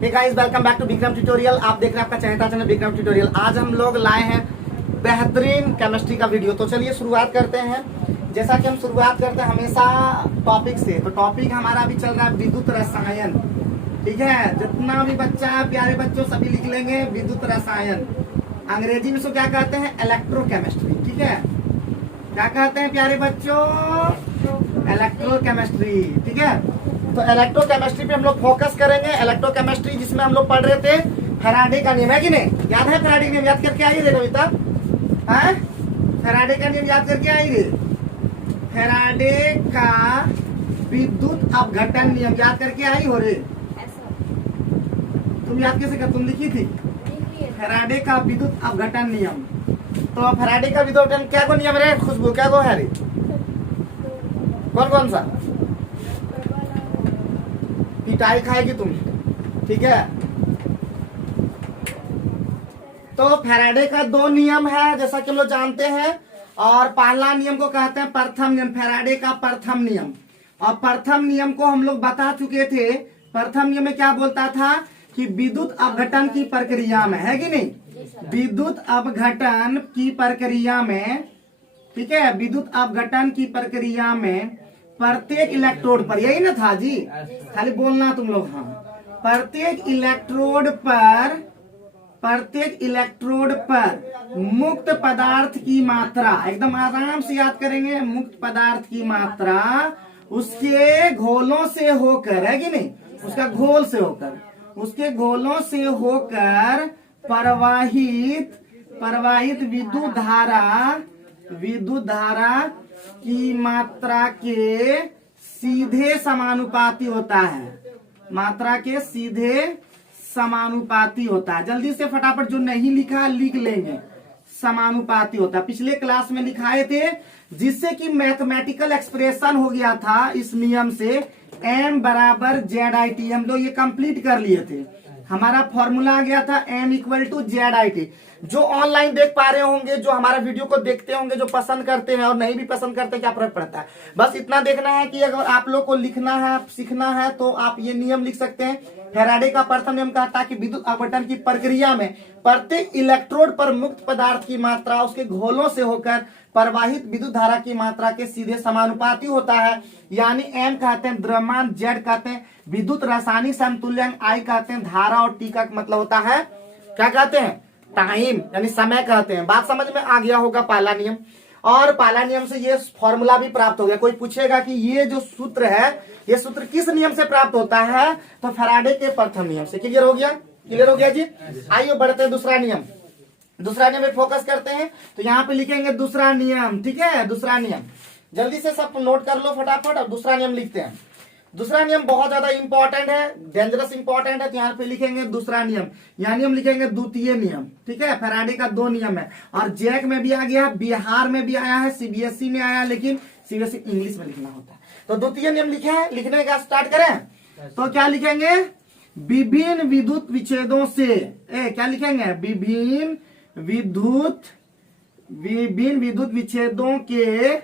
Hey guys, welcome back to Vikram tutorial. आप देख रहे हैं आपका चैनल विक्रम ट्यूटोरियल। आज हम लोग लाए हैं बेहतरीन केमिस्ट्री का वीडियो। तो चलिए शुरुआत करते हैं। जैसा कि हम शुरुआत करते हैं हमेशा टॉपिक से, तो टॉपिक हमारा अभी चल रहा है विद्युत रसायन। ठीक है, जितना भी बच्चा है प्यारे बच्चों सभी लिख लेंगे विद्युत रसायन। अंग्रेजी में इसको क्या कहते हैं? इलेक्ट्रोकेमिस्ट्री। ठीक है, क्या कहते हैं प्यारे बच्चों? इलेक्ट्रोकेमिस्ट्री। ठीक है, तो इलेक्ट्रोकेमिस्ट्री पे हम लोग फोकस करेंगे। इलेक्ट्रोकेमिस्ट्री जिसमें हम लोग पढ़ रहे थे फैराडे का नियम, है कि नहीं? याद है फैराडे का नियम? याद करके आई रे कविता? हैं? फैराडे का नियम याद करके आई रे? फैराडे का विद्युत अपघटन नियम याद करके आई हो रे? तुम याद कैसे कर? तुम लिखी थी फैराडे का विद्युत अपघटन नियम। तो फैराडे का विद्युत अपघटन क्या को नियम रे खुशबू? क्या को है रे? कौन कौन सा? पिटाई खाएगी तुम। ठीक है, तो फैराडे का दो नियम है जैसा कि हम लोग जानते हैं। और पहला नियम को कहते हैं प्रथम नियम, फैराडे का प्रथम नियम। और प्रथम नियम को हम लोग बता चुके थे। प्रथम नियम में क्या बोलता था कि विद्युत अपघटन की प्रक्रिया में, है कि नहीं? विद्युत अपघटन की प्रक्रिया में, ठीक है, विद्युत अपघटन की प्रक्रिया में प्रत्येक इलेक्ट्रोड पर, यही ना था जी? खाली बोलना तुम लोग। हाँ, प्रत्येक इलेक्ट्रोड पर मुक्त पदार्थ की मात्रा, एकदम आराम से याद करेंगे, मुक्त पदार्थ की मात्रा उसके घोलों से होकर, है कि नहीं? उसका घोल से होकर, उसके घोलों से होकर प्रवाहित विद्युत धारा की मात्रा के सीधे समानुपाती होता है। मात्रा के सीधे समानुपाती होता है। जल्दी से फटाफट जो नहीं लिखा लिख लेंगे। समानुपाती होता है, पिछले क्लास में लिखाए थे, जिससे कि मैथमेटिकल एक्सप्रेशन हो गया था इस नियम से। m बराबर ZIT, हम लोग ये कंप्लीट कर लिए थे। हमारा फॉर्मूला आ गया था m इक्वल टू ZIT। जो ऑनलाइन देख पा रहे होंगे, जो हमारा वीडियो को देखते होंगे, जो पसंद करते हैं और नहीं भी पसंद करते, क्या फर्क पड़ता है? बस इतना देखना है कि अगर आप लोग को लिखना है, सीखना है, तो आप ये नियम लिख सकते हैं। फैराडे का प्रथम नियम कहता है कि विद्युत अपघटन की प्रक्रिया में प्रत्येक इलेक्ट्रोड पर मुक्त पदार्थ की मात्रा उसके घोलों से होकर प्रवाहित विद्युत धारा की मात्रा के सीधे समानुपाती होता है। यानी m कहते हैं द्रव्यमान, z कहते हैं विद्युत रासायनिक समतुल्यांक, I कहते हैं धारा, और t का मतलब होता है क्या कहते हैं? टाइम, यानी समय कहते हैं। बात समझ में आ गया होगा पहला नियम। और पहला नियम से ये फॉर्मूला भी प्राप्त हो गया। कोई पूछेगा कि ये जो सूत्र है, ये सूत्र किस नियम से प्राप्त होता है? तो फैराडे के प्रथम नियम से। क्लियर हो गया? क्लियर हो गया जी? आइए बढ़ते हैं दूसरा नियम। दूसरा नियम में फोकस करते हैं। तो यहाँ पे लिखेंगे दूसरा नियम। ठीक है, दूसरा नियम जल्दी से सब नोट कर लो फटाफट, और दूसरा नियम लिखते हैं। दूसरा नियम बहुत ज्यादा इंपॉर्टेंट है, डेंजरस इंपॉर्टेंट है। तो यहाँ पे लिखेंगे दूसरा नियम, यानी हम लिखेंगे द्वितीय नियम। ठीक है, फैराडे का दो नियम है, और जैक में भी आ गया है, बिहार में भी आया है, सीबीएसई में आया, लेकिन सीबीएसई इंग्लिश में लिखना होता है। तो द्वितीय नियम लिखे हैं, लिखने का स्टार्ट करें। तो क्या लिखेंगे? विभिन्न विद्युत विच्छेदों से, क्या लिखेंगे? विभिन्न विद्युत विच्छेदों के,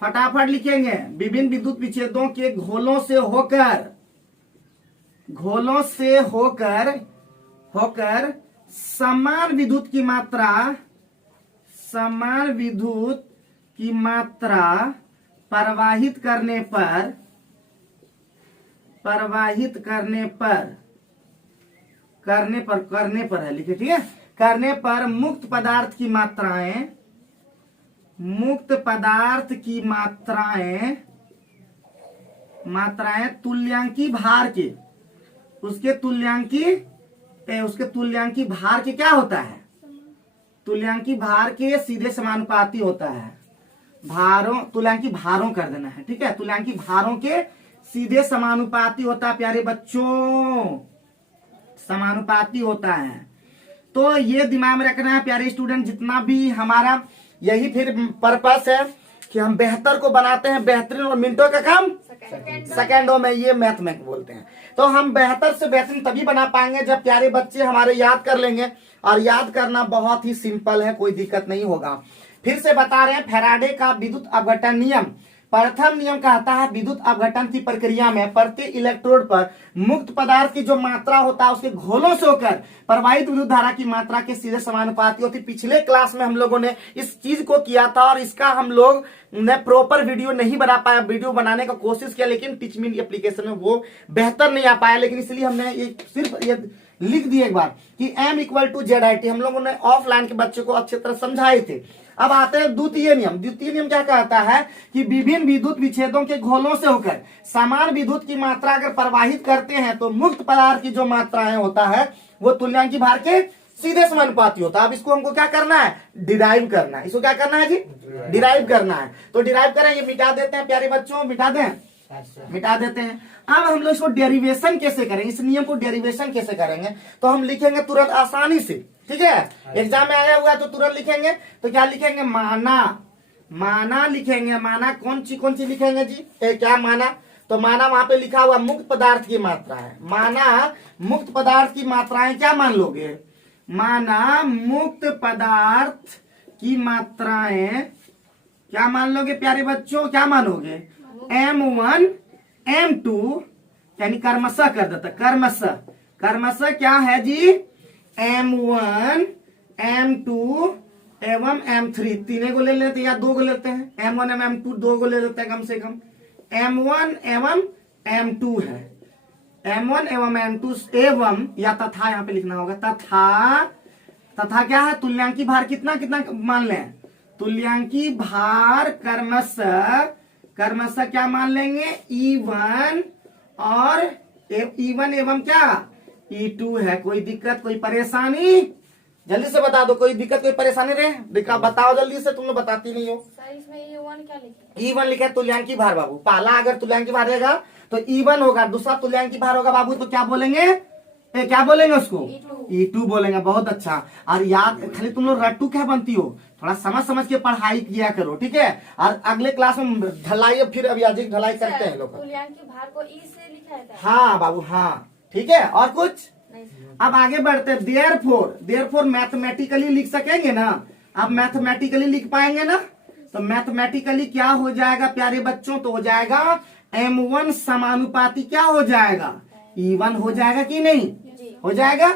फटाफट लिखेंगे, विभिन्न विद्युत विच्छेदों के घोलों से होकर समान विद्युत की मात्रा प्रवाहित करने पर है, लिखे। ठीक है, करने पर मुक्त पदार्थ की मात्राएं तुल्यांकी भार के, उसके तुल्यांकी भार के क्या होता है? तुल्यांकी भार के सीधे समानुपाती होता है। तुल्यांकी भारों कर देना है। ठीक है, तुल्यांकी भारों के सीधे समानुपाती होता है प्यारे बच्चों, समानुपाती होता है। तो ये दिमाग में रखना है प्यारे स्टूडेंट। जितना भी हमारा यही फिर पर्पस है कि हम बेहतर को बनाते हैं बेहतरीन, और मिनटों का काम सेकंडों में, ये मैथ में बोलते हैं। तो हम बेहतर से बेहतरीन तभी बना पाएंगे जब प्यारे बच्चे हमारे याद कर लेंगे। और याद करना बहुत ही सिंपल है, कोई दिक्कत नहीं होगा। फिर से बता रहे हैं, फैराडे का विद्युत अपघटन नियम प्रथम नियम कहता है विद्युत अपघटन की प्रक्रिया में प्रति इलेक्ट्रोड पर मुक्त पदार्थ की जो मात्रा होता है उसके घोलों से होकर प्रवाहित विद्युत धारा की मात्रा के सीधे समानुपाती होती। पिछले क्लास में हम लोगों ने इस चीज को किया था और इसका हम लोग ने प्रॉपर वीडियो नहीं बना पाया, वीडियो बनाने का कोशिश किया लेकिन टीचमी एप्लीकेशन में वो बेहतर नहीं आ पाया, लेकिन इसलिए हमने ये सिर्फ ये लिख दिए एक बार कि M = ZIT। हम लोगों ने ऑफलाइन के बच्चों को अच्छी तरह समझाए थे। अब आते हैं द्वितीय नियम। द्वितीय नियम क्या कहता है कि विभिन्न विद्युत विच्छेदों के घोलों से होकर समान विद्युत की मात्रा अगर प्रवाहित करते हैं तो मुक्त पदार्थ की जो मात्राएं होता है वो तुल्यांकी भार के सीधे समानुपाती होता है। अब इसको हमको क्या करना है, डिराइव करना है। इसको क्या करना है जी, डिराइव करना है। तो डिराइव करें, ये मिटा देते हैं प्यारे बच्चों, मिटा दें, मिटा देते हैं। अब हम लोग इसको डेरिवेशन कैसे करेंगे, इस नियम को डेरिवेशन कैसे करेंगे, तो हम लिखेंगे तुरंत आसानी से, ठीक है। एग्जाम में आया हुआ है तो तुरंत लिखेंगे। तो क्या लिखेंगे, माना, माना लिखेंगे। माना कौन सी लिखेंगे जी, क्या माना, तो माना वहां पे लिखा हुआ मुक्त पदार्थ की मात्रा है। माना मुक्त पदार्थ की मात्राएं क्या मान लोगे, माना मुक्त पदार्थ की मात्राएं क्या मान लोगे प्यारे बच्चों, क्या मानोगे, M1 M2 यानी कर्मशः कर देता, कर्मशः क्या है जी, M1 M2 एवं M3 तीनों को ले लेते हैं या दो को लेते हैं, M1 एवं M2 दो को ले लेते हैं कम से कम। M1 एवं M2 है, M1 एवं M2 एवं या तथा यहाँ पे लिखना होगा, तथा क्या है, तुल्यांकी भार कितना कितना मान लें, तुल्यांकी भार कर्मशः क्या मान लेंगे, E1 और E1 एवं क्या E2 है। कोई दिक्कत कोई परेशानी, जल्दी से बता दो, कोई दिक्कत कोई परेशानी रहे, बताओ जल्दी से, तुम लोग बताती नहीं हो। इसमें E1 क्या लिखे, E1 लिखे तुल्यांकी भार बाबू। पहला अगर तुल्यांकी भार रहेगा तो E1 होगा, दूसरा तुल्यांकी भार होगा बाबू तो क्या बोलेंगे, क्या बोलेंगे उसको, E2 बोलेंगे। बहुत अच्छा। और याद खाली तुम लोग रट्टू क्या बनती हो, थोड़ा समझ के पढ़ाई किया करो, ठीक है। और अगले क्लास में ढलाई, फिर अभी अधिक ढलाई करते हैं लोग। तुल्यांकी भार को E से लिखा है, हाँ बाबू हाँ, ठीक है। और कुछ, अब आगे बढ़ते, देयरफॉर मैथमेटिकली लिख सकेंगे ना, अब मैथमेटिकली लिख पाएंगे ना, तो मैथमेटिकली क्या हो जाएगा प्यारे बच्चों, तो हो जाएगा M1 समानुपाती क्या हो जाएगा, E1 हो जाएगा कि नहीं, हो जाएगा।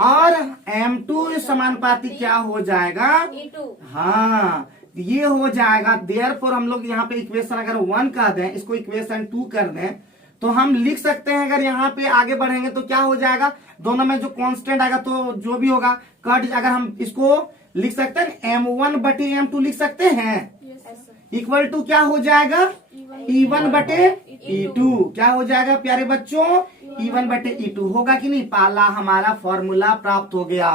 और M2 समानुपाती क्या हो जाएगा, E2। हाँ ये हो जाएगा। देयरफॉर हम लोग यहाँ पे इक्वेशन अगर 1 कर दें, इसको इक्वेशन 2 कर दें, तो हम लिख सकते हैं। अगर यहाँ पे आगे बढ़ेंगे तो क्या हो जाएगा, दोनों में जो कांस्टेंट आएगा तो जो भी होगा कट, अगर हम इसको लिख सकते हैं M1 बटे M2 लिख सकते हैं, इक्वल टू क्या हो जाएगा, E1 बटे E2 क्या हो जाएगा प्यारे बच्चों, E1 बटे E2 होगा कि नहीं। पाला हमारा फॉर्मूला प्राप्त हो गया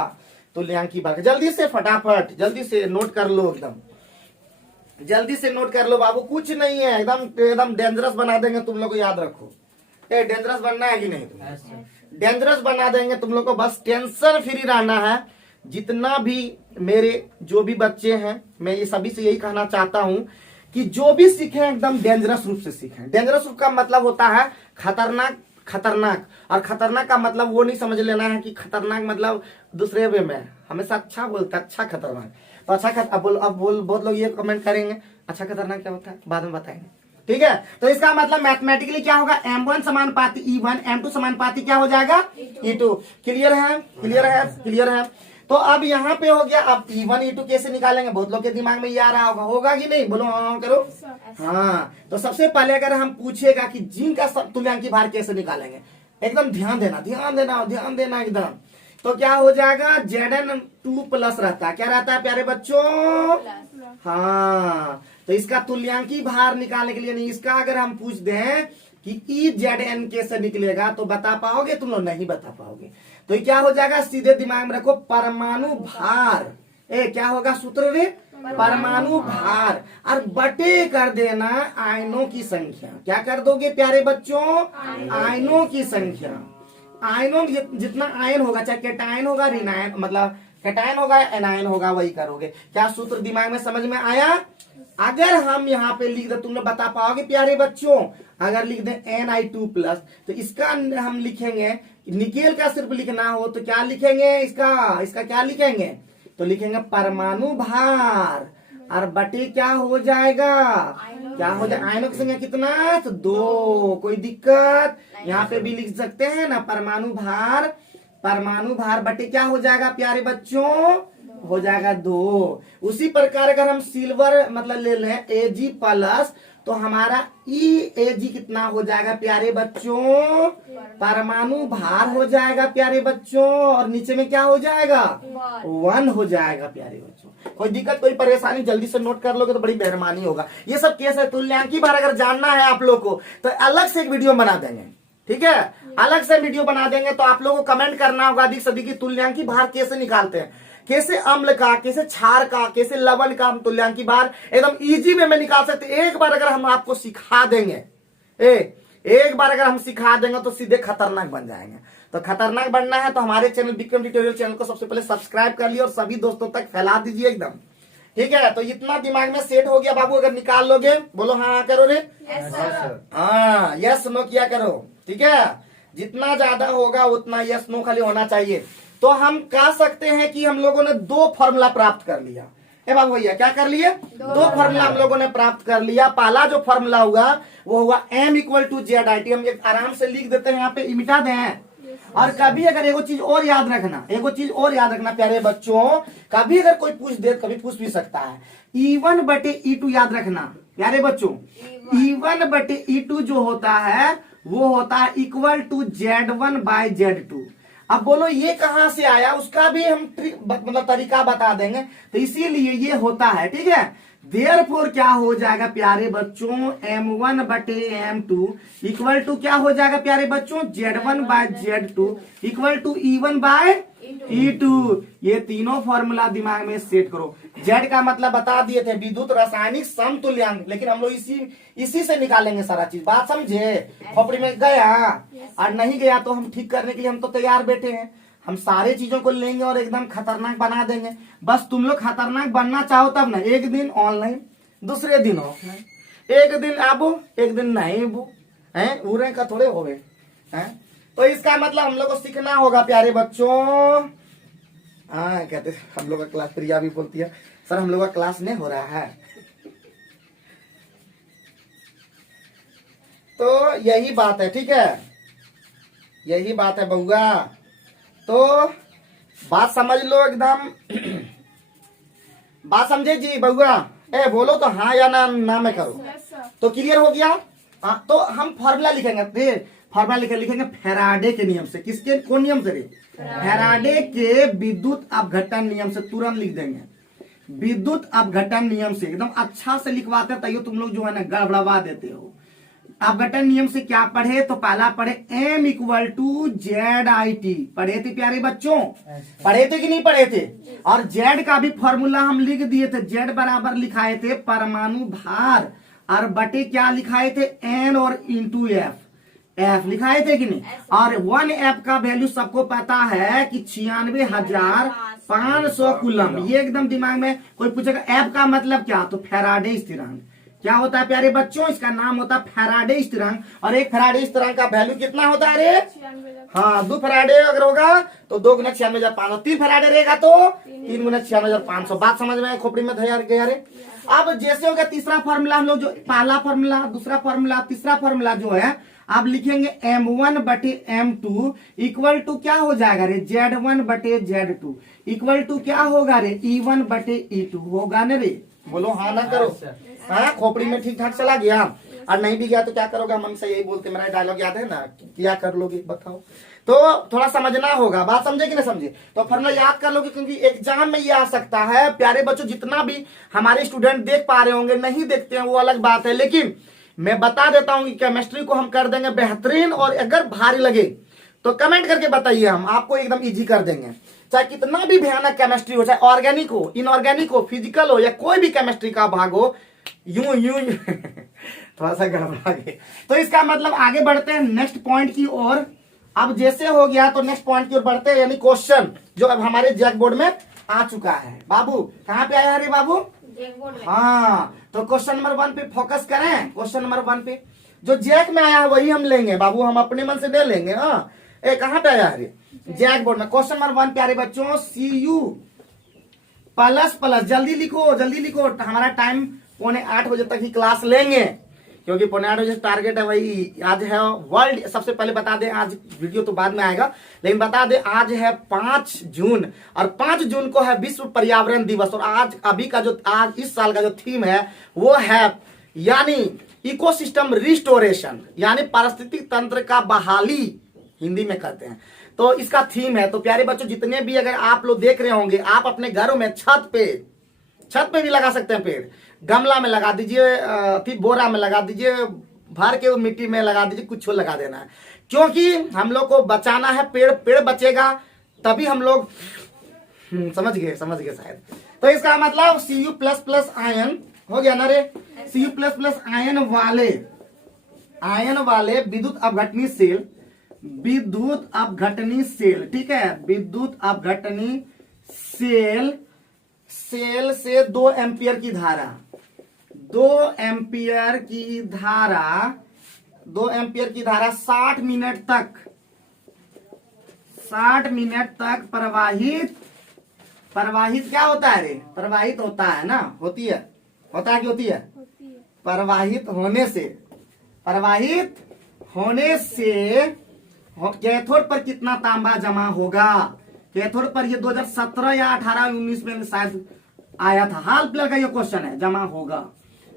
तुल्यांकी भार। जल्दी से फटाफट जल्दी से नोट कर लो, एकदम जल्दी से नोट कर लो बाबू, कुछ नहीं है, एकदम डेंजरस बना देंगे तुम लोग को, याद रखो। डेंजरस बनना है कि नहीं, डेंजरस बना देंगे तुम लोग को, बस टेंशन फ्री रहना है। जितना भी मेरे जो भी बच्चे हैं, मैं ये सभी से यही कहना चाहता हूँ कि जो भी सीखें एकदम डेंजरस रूप से सीखें। डेंजरस रूप का मतलब होता है खतरनाक, और खतरनाक का मतलब वो नहीं समझ लेना है कि खतरनाक मतलब दूसरे वे में, हमेशा अच्छा बोलता है, अच्छा खतरनाक। तो अच्छा अब बहुत लोग ये कमेंट करेंगे अच्छा खतरनाक क्या होता है, बाद में बताएंगे, ठीक है। तो इसका मतलब मैथमेटिकली क्या होगा, M1 समानुपाती E1, M2 समानुपाती क्या हो जाएगा, E2। क्लियर है, क्लियर है, क्लियर है। तो अब यहाँ पे हो गया। अब E1 E2 कैसे निकालेंगे, बहुत लोग के दिमाग में ये आ रहा होगा कि नहीं, बोलो हाँ करो। हाँ, तो सबसे पहले अगर हम पूछेगा कि जिंक का तुल्यांकी भार कैसे निकालेंगे, एकदम ध्यान देना एकदम। तो क्या हो जाएगा, Zn2 प्लस रहता है, क्या रहता है प्यारे बच्चों, हाँ। तो इसका तुल्यांकी भार निकालने के लिए नहीं, इसका अगर हम पूछ दें कि EZn कैसे निकलेगा तो बता पाओगे तुम लोग, नहीं बता पाओगे। तो ये क्या हो जाएगा, सीधे दिमाग में रखो, परमाणु भार, क्या होगा सूत्र रे, परमाणु भार, और बटे कर देना आयनों की संख्या। क्या कर दोगे प्यारे बच्चों, आयनों की संख्या। आयनों जितना आयन होगा, चाहे कैटायन होगा ऋणायन, मतलब कैटायन होगा एनायन होगा, वही करोगे। क्या सूत्र दिमाग में समझ में आया। अगर हम यहाँ पे लिख दे, तुम लोग बता पाओगे प्यारे बच्चों, अगर लिख दे Ni2 प्लस, तो इसका हम लिखेंगे, निकेल का सिर्फ लिखना हो तो क्या लिखेंगे, इसका क्या लिखेंगे, तो लिखेंगे परमाणु भार। और बटे क्या हो जाएगा, क्या हो जाएगा, आयनों की संख्या कितना, तो 2। कोई दिक्कत, यहाँ पे भी लिख सकते हैं ना, परमाणु भार बटे क्या हो जाएगा प्यारे बच्चों, हो जाएगा 2। उसी प्रकार अगर हम सिल्वर मतलब ले लें Ag+, तो हमारा EAG कितना हो जाएगा प्यारे बच्चों, परमाणु भार हो जाएगा प्यारे बच्चों, और नीचे में क्या हो जाएगा, 1 हो जाएगा प्यारे बच्चों। कोई दिक्कत कोई परेशानी जल्दी से नोट कर लोगे तो बड़ी मेहरबानी होगा। ये सब केस है, तुल्यांकी भार अगर जानना है आप लोग को तो अलग से एक वीडियो बना देंगे, ठीक है, अलग से वीडियो बना देंगे। तो आप लोगों को कमेंट करना होगा अधिक से अधिक कि तुल्यांकी भार कैसे निकालते हैं, कैसे अम्ल का, कैसे क्षार का, कैसे लवण का हम तुल्यांकी भार एकदम इजी वे में निकाल सकते। एक बार अगर हम आपको सिखा देंगे, एक बार अगर हम सिखा देंगे तो सीधे खतरनाक बन जाएंगे। तो खतरनाक बनना है तो हमारे चैनल विक्रम ट्यूटोरियल चैनल को सबसे पहले सब्सक्राइब कर लिया और सभी दोस्तों तक फैला दीजिए एकदम, ठीक है। तो इतना दिमाग में सेट हो गया बाबू, अगर निकाल लोगे बोलो हाँ करो रे, हाँ यस नो किया करो, ठीक है। जितना ज्यादा होगा उतना यस नो खाली होना चाहिए। तो हम कह सकते हैं कि हम लोगों ने 2 फॉर्मूला प्राप्त कर लिया। ए बाबू भैया क्या कर लिए, 2 फॉर्मूला हम लोगों ने प्राप्त कर लिया। पहला जो फॉर्मूला हुआ वो हुआ M=ZIT। हम आराम से लिख देते हैं यहाँ पे, मिटा दें। और कभी अगर एगो चीज और याद रखना प्यारे बच्चों, कभी अगर कोई पूछ दे कभी पूछ भी सकता है, E1/E2 याद रखना प्यारे बच्चों। E1/E2 जो होता है वो होता है = Z1/Z2। अब बोलो ये कहां से आया, उसका भी हम मतलब तरीका बता देंगे। तो इसीलिए ये होता है, ठीक है। देयरफॉर क्या हो जाएगा प्यारे बच्चों, M1/M2 = क्या हो जाएगा प्यारे बच्चों, Z1/Z2 = E1/E2। ये तीनों फॉर्मूला दिमाग में सेट करो। Z का मतलब बता दिए थे, विद्युत रासायनिक समतुल्यांक, लेकिन हम लोग इसी से निकालेंगे सारा चीज। बात समझे, खोपड़ी में गया और नहीं गया तो हम ठीक करने के लिए हम तो तैयार बैठे हैं। हम सारे चीजों को लेंगे और एकदम खतरनाक बना देंगे। बस तुम लोग खतरनाक बनना चाहो तब ना, एक दिन ऑनलाइन दूसरे दिन ऑफलाइन, एक दिन आबो एक दिन नहीं बो, है उरे का थोड़े हो गए हैं। तो इसका मतलब हम लोग को सीखना होगा प्यारे बच्चों। हाँ कहते हम लोग का क्लास, प्रिया भी बोलती है सर हम लोग का क्लास नहीं हो रहा है। तो यही बात है, ठीक है, यही बात है बउआ। तो बात समझ लो एकदम, बात समझे जी बउआ। ए बोलो तो हाँ या ना में करो। तो क्लियर हो गया। तो हम फॉर्मूला लिखेंगे, फॉर्मूला लिखेंगे फैराडे के नियम से। किसके, कौन नियम से रे, फैराडे के विद्युत अपघटन नियम से। तुरंत लिख देंगे विद्युत अपघटन नियम से, एकदम अच्छा से लिखवाते हैं, तैयो तुम लोग जो है ना गड़बड़वा देते हो। अपघटन नियम से क्या पढ़े, तो पहला पढ़े M=ZIT। पढ़े थे प्यारे बच्चों, पढ़े थे कि नहीं पढ़े थे। और Z का भी फॉर्मूला हम लिख दिए थे। Z बराबर लिखाए थे परमाणु भार, और बटे क्या लिखाए थे, N और × F लिखाए थे कि नहीं। और 1F का वैल्यू सबको पता है कि 96,500 कूलम। ये एकदम दिमाग में, कोई पूछेगा F का मतलब क्या, तो फैराडे स्थिरांक। क्या होता है प्यारे बच्चों, इसका नाम होता है फैराडे स्थिरांक। और एक फैराडे स्थिरांक का वैल्यू कितना होता है रे, हाँ 2 फैराडे अगर होगा तो 2 × 96,500, 3 फैराडे रहेगा तो 3 × 96,500। बात समझ में, खोपड़ी में गया रे। अब जैसे हो गया तीसरा फॉर्मूला, हम लोग जो पहला फॉर्मूला, दूसरा फॉर्मूला, तीसरा फॉर्मूला जो है आप लिखेंगे M1/M2 = क्या हो जाएगा रे, Z1/Z2 = क्या होगा रे, E1/E2 होगा ना रे। बोलो हाँ ना करो, हाँ खोपड़ी में ठीक ठाक चला गया। और नहीं भी गया तो क्या करोगे, हम से यही बोलते, मेरा डायलॉग याद है ना, क्या कर लोगे बताओ। तो थोड़ा समझना होगा, बात समझे कि नहीं समझे। तो फॉर्मूला याद कर लोगे, क्योंकि एग्जाम में ये आ सकता है प्यारे बच्चों। जितना भी हमारे स्टूडेंट देख पा रहे होंगे, नहीं देखते हैं वो अलग बात है, लेकिन मैं बता देता हूं कि केमिस्ट्री को हम कर देंगे बेहतरीन। और अगर भारी लगे तो कमेंट करके बताइए, हम आपको एकदम इजी कर देंगे। चाहे कितना भी भयानक केमिस्ट्री हो, चाहे ऑर्गेनिक हो, इनऑर्गेनिक हो, फिजिकल हो, या कोई भी केमिस्ट्री का भाग हो, यूं थोड़ा सा गड़बड़ा गए। तो इसका मतलब आगे बढ़ते हैं नेक्स्ट पॉइंट की ओर। अब जैसे हो गया तो नेक्स्ट पॉइंट की ओर बढ़ते हैं, यानी क्वेश्चन जो अब हमारे जैक बोर्ड में आ चुका है। बाबू कहाँ पे आया रे बाबू, हाँ तो क्वेश्चन नंबर 1 पे फोकस करें। क्वेश्चन नंबर 1 पे जो जैक में आया है वही हम लेंगे बाबू, हम अपने मन से दे लेंगे। हाँ कहाँ पे आया है जैक बोर्ड में। क्वेश्चन नंबर 1 प्यारे बच्चों, प्लस प्लस, जल्दी लिखो जल्दी लिखो, हमारा टाइम 7:45 तक ही क्लास लेंगे, क्योंकि 7:45 टारगेट है। वही आज है वर्ल्ड, सबसे पहले बता दें, आज वीडियो तो बाद में आएगा, लेकिन बता दें आज है 5 जून, और 5 जून को है विश्व पर्यावरण दिवस। और आज अभी का जो आज इस साल का जो थीम है वो है यानी इकोसिस्टम रिस्टोरेशन, यानी पारिस्थितिक तंत्र का बहाली हिंदी में कहते हैं। तो इसका थीम है। तो प्यारे बच्चों, जितने भी अगर आप लोग देख रहे होंगे, आप अपने घरों में छत पे भी लगा सकते हैं पेड़, गमला में लगा दीजिए, बोरा में लगा दीजिए, भर के मिट्टी में लगा दीजिए, कुछ लगा देना है, क्योंकि हम लोग को बचाना है। पेड़ बचेगा तभी हम लोग समझ गए शायद। तो इसका मतलब Cu++ आयन हो गया ना रे, Cu++ आयन वाले विद्युत अपघटनी सेल, ठीक है, विद्युत अपघटनी सेल से 2 एम्पियर की धारा 60 मिनट तक प्रवाहित क्या होता है रे, प्रवाहित होता है ना, होती है प्रवाहित होने से कैथोड पर कितना तांबा जमा होगा। कैथोड पर ये 2017 या 18-19 में शायद आया था, हाल फिलहाल का ये क्वेश्चन है, जमा होगा।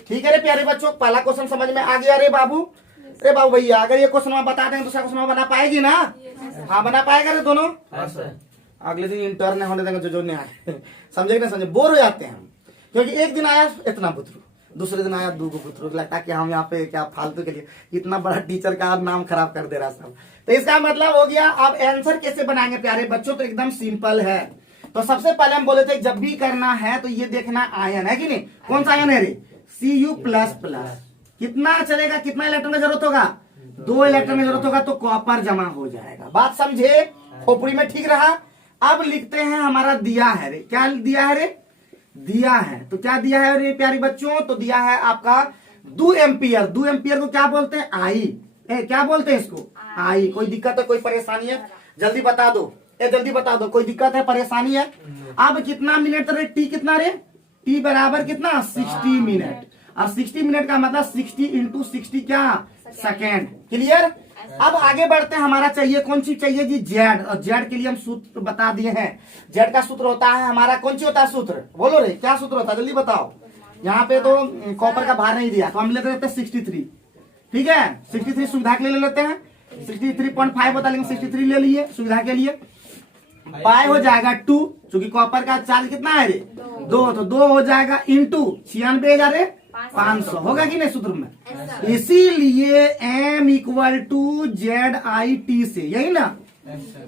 ठीक है रे प्यारे बच्चों, पहला क्वेश्चन समझ में आ गया रे बाबू। भैया अगर ये क्वेश्चन में बता देंगे दूसरा क्वेश्चन बना पाएगी ना? हाँ बना पाएगा रे दोनों। अगले दिन इंटर्न होने देंगे जो नहीं आए समझे नहीं समझे, बोर हो जाते हैं हम, क्योंकि एक दिन आया इतना बुतरू, दूसरे दिन आया 2 बुतरू, लगता है कि हम यहाँ पे क्या फालतू के लिए इतना बड़ा टीचर का नाम खराब कर दे रहा सब। तो इसका मतलब हो गया। अब आंसर कैसे बनाएंगे प्यारे बच्चों? तो एकदम सिंपल है। तो सबसे पहले हम बोले थे जब भी करना है तो ये देखना आयन है कि नहीं, कौन सा आयन है रे, Cu++। कितना चलेगा, कितना इलेक्ट्रॉन की जरूरत होगा, 2 इलेक्ट्रॉन की जरूरत होगा, तो कॉपर जमा हो जाएगा। बात समझे, खोपड़ी में ठीक रहा। अब लिखते हैं हमारा दिया है रे, क्या दिया है रे, दिया है। तो क्या दिया है रे प्यारी बच्चों? तो दिया है आपका 2 एम्पियर। 2 एम्पियर को क्या बोलते हैं, आई। क्या बोलते हैं इसको, आई। कोई दिक्कत है, कोई परेशानी है, जल्दी बता दो, जल्दी बता दो, कोई दिक्कत है, परेशानी है? अब कितना मिनट रे, टी कितना रे, टी बराबर कितना, 60 मिनट। और 60 मिनट का मतलब 60 × 60 क्या, सेकेंड। क्लियर? अब आगे बढ़ते हैं। हमारा चाहिए कौन सी चाहिए जी, जेड। और जेड के लिए हम सूत्र बता दिए हैं। जेड का सूत्र होता है हमारा, कौन सी होता है सूत्र, बोलो रे, क्या सूत्र होता है, जल्दी बताओ। यहाँ पे तो कॉपर का भार नहीं दिया, तो हम लेते रहते हैं 63, ठीक है। 63 सुविधा के लिए ले लेते हैं, 63.5 होता है, लेकिन 63 ले लिए सुविधा के लिए। पाई हो जाएगा 2, क्योंकि कॉपर का चार्ज कितना है रे, 2, तो 2 हो जाएगा इंटू 96,500 होगा कि नहीं सूत्र में। इसीलिए M = ZIT से, यही ना।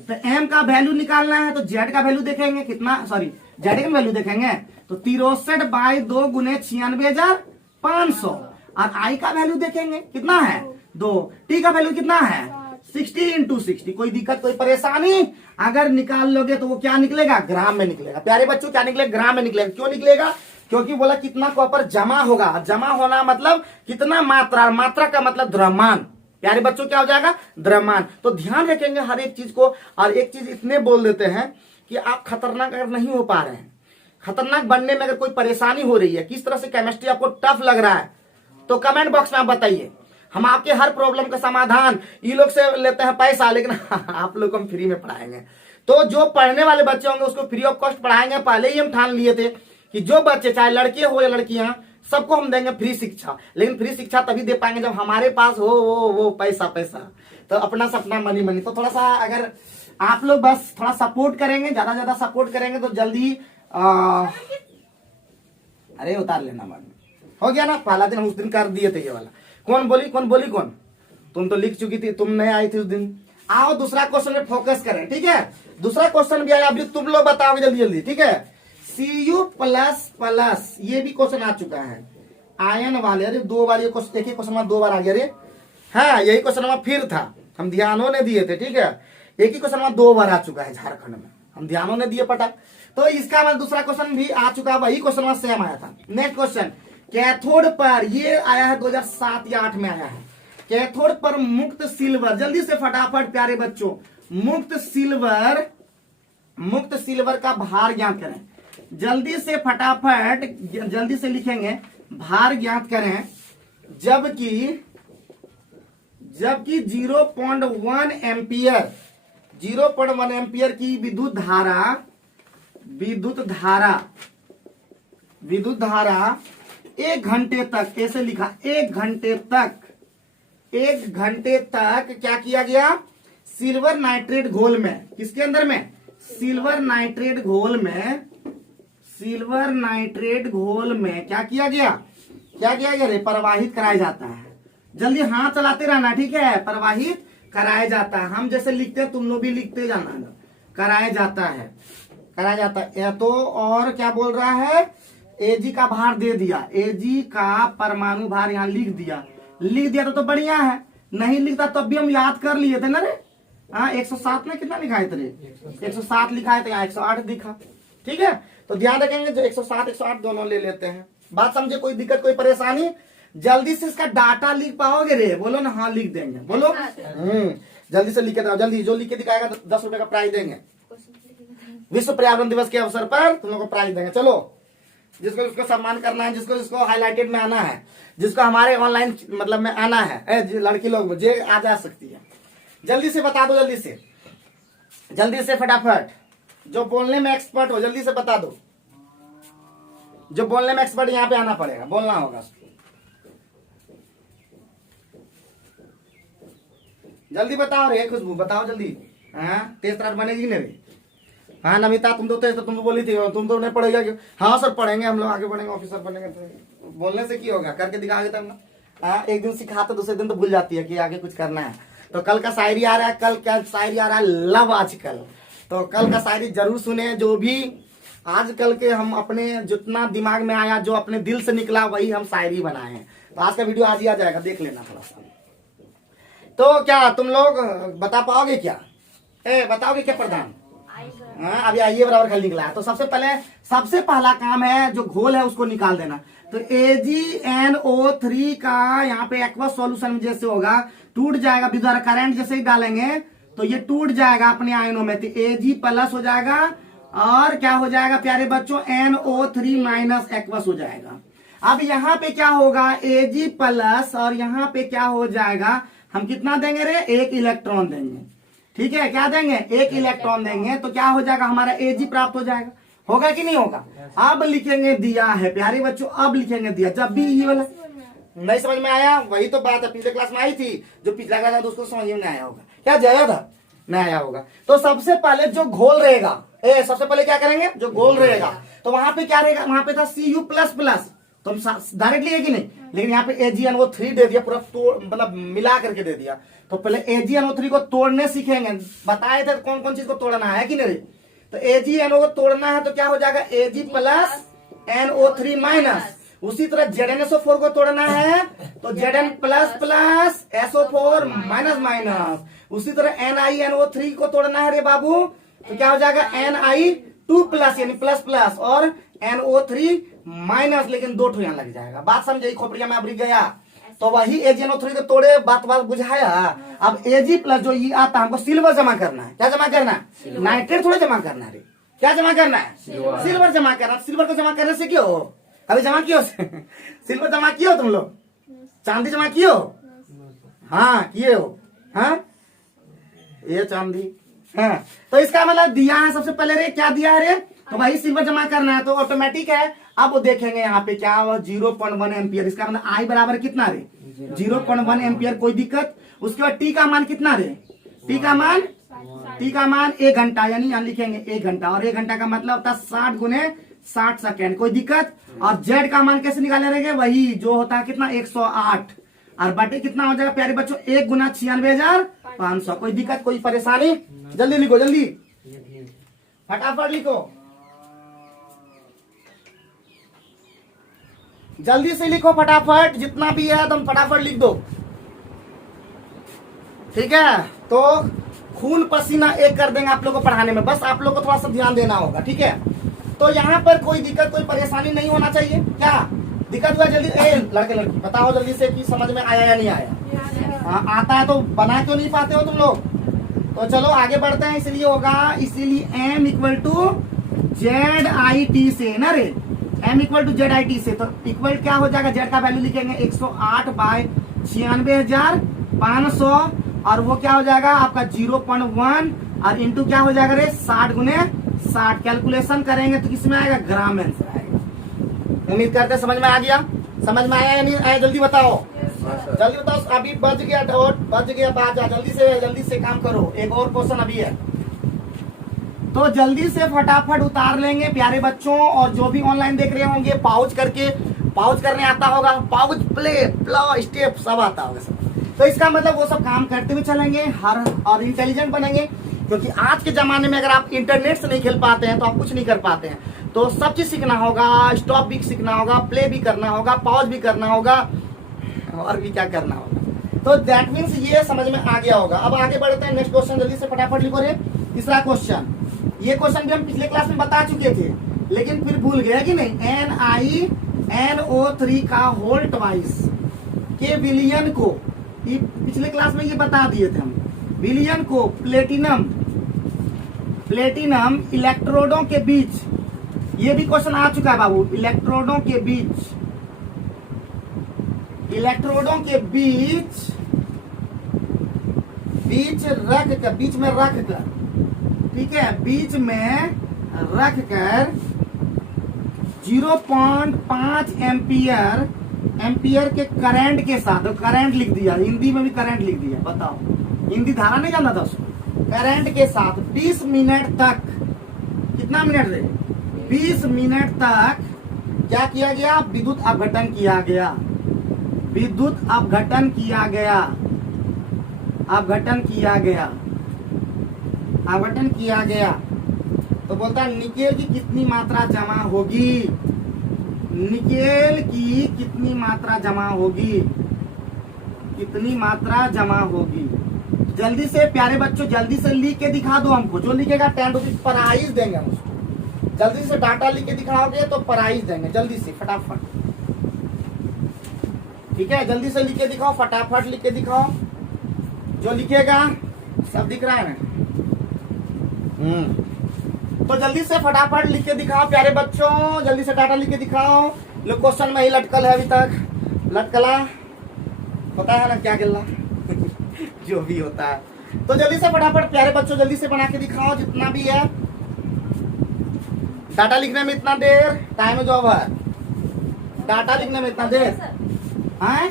तो M का वैल्यू निकालना है तो Z का वैल्यू देखेंगे कितना, सॉरी Z का वैल्यू देखेंगे तो 63/2 × 96,500। और I का वैल्यू देखेंगे कितना है, 2। T का वैल्यू कितना है, 60 × 60। कोई दिक्कत, कोई परेशानी? अगर निकाल लोगे तो वो क्या निकलेगा, ग्राम में निकलेगा। प्यारे बच्चों क्या निकलेगा, ग्राम में निकलेगा। क्यों निकलेगा? क्योंकि बोला कितना कॉपर जमा होगा। जमा होना मतलब कितना मात्रा, मात्रा का मतलब द्रव्यमान। प्यारे बच्चों क्या हो जाएगा, द्रव्यमान। तो ध्यान रखेंगे हर एक चीज को। और एक चीज इतने बोल देते हैं कि आप खतरनाक अगर नहीं हो पा रहे हैं, खतरनाक बनने में अगर कोई परेशानी हो रही है, किस तरह से केमिस्ट्री आपको टफ लग रहा है, तो कमेंट बॉक्स में आप बताइए। हम आपके हर प्रॉब्लम का समाधान, ये लोग से लेते हैं पैसा, लेकिन आप लोग को हम फ्री में पढ़ाएंगे। तो जो पढ़ने वाले बच्चे होंगे उसको फ्री ऑफ कॉस्ट पढ़ाएंगे। पहले ही हम ठान लिए थे कि जो बच्चे, चाहे लड़के हो या लड़कियां, सबको हम देंगे फ्री शिक्षा। लेकिन फ्री शिक्षा तभी दे पाएंगे जब हमारे पास हो वो पैसा। तो अपना सपना मनी। तो थोड़ा सा अगर आप लोग बस थोड़ा सपोर्ट करेंगे, ज्यादा सपोर्ट करेंगे तो जल्दी अरे उतार लेना बाद में, हो गया ना। पहला दिन हम उस दिन कर दिए थे ये वाला। कौन बोली कौन? तुम तो लिख चुकी थी, तुम नहीं आई थी उस दिन। आओ दूसरा क्वेश्चन में फोकस करें, ठीक है। दूसरा क्वेश्चन भी आया, अभी तुम लोग बताओगे जल्दी, ठीक है। Cu++, ये भी क्वेश्चन आ चुका है, आयन वाले। अरे 2 बार ये क्वेश्चन, एक ही क्वेश्चन में 2 बार आ गया रे। हाँ यही क्वेश्चन में फिर था, हम ध्यानों ने दिए थे, ठीक है। एक ही क्वेश्चन में 2 बार आ चुका है झारखंड में, हम ध्यानों ने दिए पटा। तो इसका मतलब दूसरा क्वेश्चन भी आ चुका है, वही क्वेश्चन में सेम आया था। नेक्स्ट क्वेश्चन, कैथोड पर, ये आया है 2007 या 8 में आया है। कैथोड पर मुक्त सिल्वर, जल्दी से फटाफट प्यारे बच्चों, मुक्त सिल्वर का भार ज्ञात करें। जल्दी से फटाफट जल्दी से लिखेंगे। भार ज्ञात करें जबकि 0.1 एम्पियर 0.1 एम्पियर की विद्युत धारा 1 घंटे तक, ऐसे लिखा 1 घंटे तक क्या किया गया, सिल्वर नाइट्रेट घोल में, किसके अंदर में, सिल्वर नाइट्रेट घोल में क्या किया गया रे, प्रवाहित कराया जाता है। जल्दी हाथ चलाते रहना, ठीक है। प्रवाहित कराया जाता है, हम जैसे लिखते हैं तुम लोग भी लिखते जाना। कराया जाता है। तो और क्या बोल रहा है, Ag का भार दे दिया, Ag का परमाणु भार यहाँ लिख दिया तो बढ़िया है। नहीं लिखता तब भी हम याद कर लिए थे ना रे। हाँ 107 में कितना लिखा है तेरे, 107 लिखा है तो यहाँ 108 दिखा। ठीक है, तो ध्यान रखेंगे जो 107 108 दोनों ले लेते हैं। बात समझे, कोई दिक्कत कोई परेशानी? जल्दी से इसका डाटा लिख पाओगे रे, बोलो ना। हाँ लिख देंगे, बोलो। जल्दी से लिख के दो, जल्दी। जो लिख के दिखाएगा 10 रुपए का प्राइज देंगे। विश्व पर्यावरण दिवस के अवसर पर तुम लोग को प्राइज देंगे। चलो, जिसको सम्मान करना है, जिसको हाईलाइटेड में आना है, जिसको हमारे ऑनलाइन मतलब में आना है, लड़की लोग मुझे आ जा सकती है। जल्दी से बता दो, जल्दी से फटाफट। जो बोलने में एक्सपर्ट हो जल्दी से बता दो। जो बोलने में एक्सपर्ट यहाँ पे आना पड़ेगा, बोलना होगा। जल्दी बताओ रे खुशबू, बताओ जल्दी। हाँ तेज तरार बनेगी नहीं रे। हाँ नमिता, तुम तो तेज, तो तुम तो बोली थी, तुम तो नहीं पढ़ेगा क्यों? हाँ सर पढ़ेंगे, हम लोग आगे बढ़ेंगे, ऑफिसर बनेंगे। तो बोलने से क्या होगा, करके दिखाओगे तब ना। हाँ एक दिन सिखाते दूसरे दिन तो भूल जाती है कि आगे कुछ करना है। तो कल का शायरी आ रहा है, कल क्या शायरी आ रहा है, लव आजकल। तो कल का शायरी जरूर सुने। जो भी आजकल के हम अपने जितना दिमाग में आया, जो अपने दिल से निकला, वही हम शायरी बनाए हैं। तो आज का वीडियो आज ही आ जाएगा, देख लेना थोड़ा सा। तो क्या तुम लोग बता पाओगे क्या, बताओगे क्या प्रधान? हाँ अभी आइए बराबर खाली निकला है। तो सबसे पहला काम है, जो घोल है उसको निकाल देना। तो AgNO3 का यहाँ पे एक्वस सॉल्यूशन जैसे होगा, टूट जाएगा विद्युत करंट जैसे ही डालेंगे तो ये टूट जाएगा अपने आयनों में। तो Ag+ हो जाएगा और क्या हो जाएगा प्यारे बच्चों, NO3- एक्वस हो जाएगा। अब यहाँ पे क्या होगा, Ag+ और यहाँ पे क्या हो जाएगा, हम कितना देंगे रे, 1 इलेक्ट्रॉन देंगे। ठीक है, क्या देंगे, 1 इलेक्ट्रॉन देंगे। तो क्या हो जाएगा, हमारा Ag प्राप्त हो जाएगा। होगा कि नहीं होगा? अब लिखेंगे दिया है प्यारे बच्चों, अब लिखेंगे दिया। जब भी ये वाला नहीं समझ में आया, वही तो बात है, पिछले क्लास में आई थी। जो पिछला क्लास था तो उसको समझ में नहीं आया होगा, क्या जाया था, नहीं आया होगा। तो सबसे पहले जो घोल रहेगा, सबसे पहले क्या करेंगे, जो घोल रहेगा, तो वहां पे क्या रहेगा, वहां पे था Cu++। तो हम डायरेक्टली है कि नहीं, लेकिन यहाँ पे AgNO3 दे दिया, पूरा मतलब मिला करके दे दिया। तो पहले AgNO3 को तोड़ने सीखेंगे। बताए थे कौन कौन चीज को तोड़ना है कि नहीं। तो AgNO को तोड़ना है तो क्या हो जाएगा, Ag+NO3-। उसी तरह ZnSO4 को तोड़ना है तो Zn++SO4-। उसी तरह NiNO3 को तोड़ना है रे बाबू, तो क्या हो जाएगा, Ni2+ यानी प्लस और NO3-, लेकिन 2 यहाँ लग जाएगा। बात समझे, खोपड़िया में अबरी गया। तो वही AgNO3 को तोड़े, बात बुझाया। अब Ag+ जो ये आता है, हमको सिल्वर जमा करना है। क्या जमा करना है, नाइट्रेट थोड़ा जमा करना है। क्या जमा करना है, सिल्वर जमा करना। सिल्वर को जमा करने से क्यों हो, अभी जमा कियो सिल्वर जमा कियो तुम लोग, चांदी जमा कियो, हाँ किए हो। हाँ ये चांदी, हाँ तो इसका मतलब दिया है सबसे पहले रे, क्या दिया है रे, तो भाई सिल्वर जमा करना है। तो ऑटोमेटिक है। अब वो देखेंगे यहाँ पे क्या हुआ, 0.1 एम्पियर। इसका मतलब I बराबर कितना रे, 0.1 एम्पियर। कोई दिक्कत? उसके बाद T का मान कितना रे, T का मान 1 घंटा, यानी यहाँ लिखेंगे 1 घंटा। और 1 घंटा का मतलब होता है 60 × 60 सेकेंड। कोई दिक्कत? और Z का मान कैसे निकाले रहेंगे, वही जो होता है कितना, 108। और बटे कितना हो जाएगा प्यारे बच्चों, 1 × 96,500। कोई दिक्कत कोई परेशानी? जल्दी लिखो, जल्दी फटाफट लिखो, जल्दी से लिखो फटाफट, जितना भी है तुम फटाफट लिख दो। ठीक है, तो खून पसीना एक कर देंगे आप लोगों को पढ़ाने में, बस आप लोगों को थोड़ा सा ध्यान देना होगा। ठीक है, तो यहाँ पर कोई दिक्कत कोई परेशानी नहीं होना चाहिए। क्या दिक्कत हुआ, जल्दी लड़के लड़की बताओ जल्दी से कि समझ में आया या नहीं आया। हाँ आता है तो बना क्यों नहीं पाते हो तुम लोग? तो चलो आगे बढ़ते हैं। इसलिए होगा, इसीलिए M = ZIT से ना रे, m इक्वल टू ZIT से, तो इक्वल क्या हो जाएगा, z का वैल्यू लिखेंगे 108/96,500 और वो क्या हो जाएगा आपका 0.1 और इंटू क्या हो जाएगा रे 60 गुने 60। कैलकुलेशन करेंगे तो किसमें आएगा, ग्राम में आंसर आएगा। उम्मीद करते हैं समझ में आ गया, समझ में आया या नहीं आया, जल्दी बताओ, जल्दी बताओ। अभी बज गया डॉट, बज गया बाजा, जल्दी से काम करो। एक और क्वेश्चन अभी है तो जल्दी से फटाफट उतार लेंगे प्यारे बच्चों। और जो भी ऑनलाइन देख रहे होंगे पाउज करने आता होगा, पाउज प्ले प्ला स्टेप सब आता होगा सब। तो इसका मतलब वो सब काम करते हुए चलेंगे और इंटेलिजेंट बनेंगे, क्योंकि आज के जमाने में अगर आप इंटरनेट से नहीं खेल पाते हैं तो आप कुछ नहीं कर पाते हैं। तो सब चीज सीखना होगा, स्टॉप भी सीखना होगा, प्ले भी करना होगा, पॉज भी करना होगा और भी क्या करना होगा। तो दैट मीन्स ये समझ में आ गया होगा। अब आगे बढ़ते हैं, नेक्स्ट क्वेश्चन जल्दी से फटाफट लिखो रे। तीसरा क्वेश्चन, ये क्वेश्चन भी हम पिछले क्लास में बता चुके थे लेकिन फिर भूल गए कि नहीं। NiNO3 का होल ट्वाइस के विलियन को, पिछले क्लास में ये बता दिए थे हम, विलियन को प्लेटिनम इलेक्ट्रोडों के बीच, ये भी क्वेश्चन आ चुका है बाबू, इलेक्ट्रोडों के बीच बीच में रख कर, ठीक है, बीच में रख कर 0.5 एम्पियर के करंट के साथ, करंट लिख दिया, हिंदी में भी करंट लिख दिया, बताओ, हिंदी धारा नहीं जानता था उसको, करंट के साथ 20 मिनट तक, कितना मिनट रे, 20 मिनट तक क्या किया गया, विद्युत अपघटन किया गया। तो बोलता है निकेल की कितनी मात्रा जमा होगी, जल्दी से प्यारे बच्चों, जल्दी से लिख के दिखा दो हमको। जो लिखेगा 10 रुपीज प्राइज देंगे हम उसको। जल्दी से डाटा लिख के दिखाओगे तो प्राइज देंगे, जल्दी से फटाफट, ठीक है, जल्दी से लिख के दिखाओ, फटाफट लिख के दिखाओ। जो लिखेगा सब दिख रहा है ना, तो जल्दी से फटाफट लिख के दिखाओ प्यारे बच्चों, जल्दी से डाटा लिख के दिखाओ। लोग क्वेश्चन में ही लटकल है अभी तक, लटकला होता है ना क्या गिल्ला जो भी होता है। तो जल्दी से फटाफट प्यारे बच्चों जल्दी से बना के दिखाओ जितना भी है। डाटा लिखने में इतना देर टाइम जो है, डाटा लिखने में इतना देर है,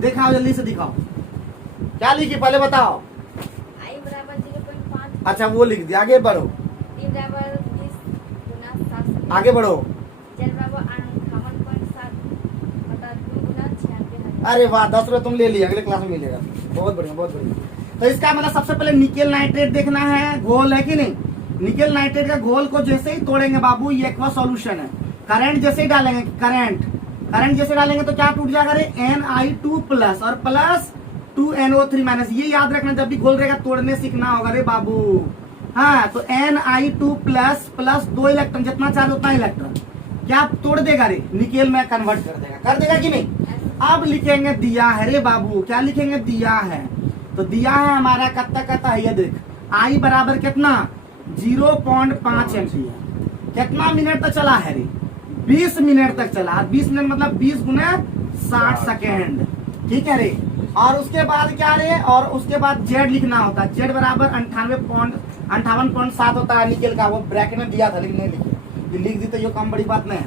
दिखाओ जल्दी से दिखाओ। क्या लिखी पहले बताओ। I बराबर 0.5, अच्छा वो लिख दिया, आगे बढ़ो, D बराबर 20 गुना 7, आगे बढ़ो। Z बराबर 58.7 बटा 2 गुना 96,000। अरे वाह, 10 रुपए तुम ले लिए, अगले क्लास में मिलेगा। बहुत बढ़िया, बहुत बढ़िया। तो इसका मतलब सबसे पहले निकेल नाइट्रेट देखना है, घोल है कि नहीं। निकेल नाइट्रेट का घोल को जैसे ही तोड़ेंगे बाबू, ये एक्वा सॉल्यूशन है। करंट जैसे ही डालेंगे, करंट जैसे डालेंगे तो क्या टूट जाएगा रे, Ni2 प्लस और प्लस 2NO3 माइनस। ये याद रखना, जब भी घोल रहेगा तोड़ने सीखना होगा रे बाबू। हाँ, तो Ni2 प्लस प्लस 2 इलेक्ट्रॉन, जितना चार्ज उतना इलेक्ट्रॉन क्या तोड़ देगा रे, निकेल में कन्वर्ट कर देगा कि नहीं। अब लिखेंगे दिया है रे बाबू, क्या लिखेंगे, दिया है। तो दिया है हमारा कत्ता है, ये देख I बराबर कितना 0.5 एम्पियर। कितना मिनट तक चला है रे, 20 मिनट तक चला। 20 मिनट मतलब 20 गुना 60 सेकेंड, ठीक है रे। और उसके बाद क्या रे, और उसके बाद जेड लिखना होता है। जेड बराबर 58.7 होता है निकेल का, वो ब्रैकेट में दिया था लेकिन नहीं लिखे, ये लिख दी तो ये कम बड़ी बात नहीं है।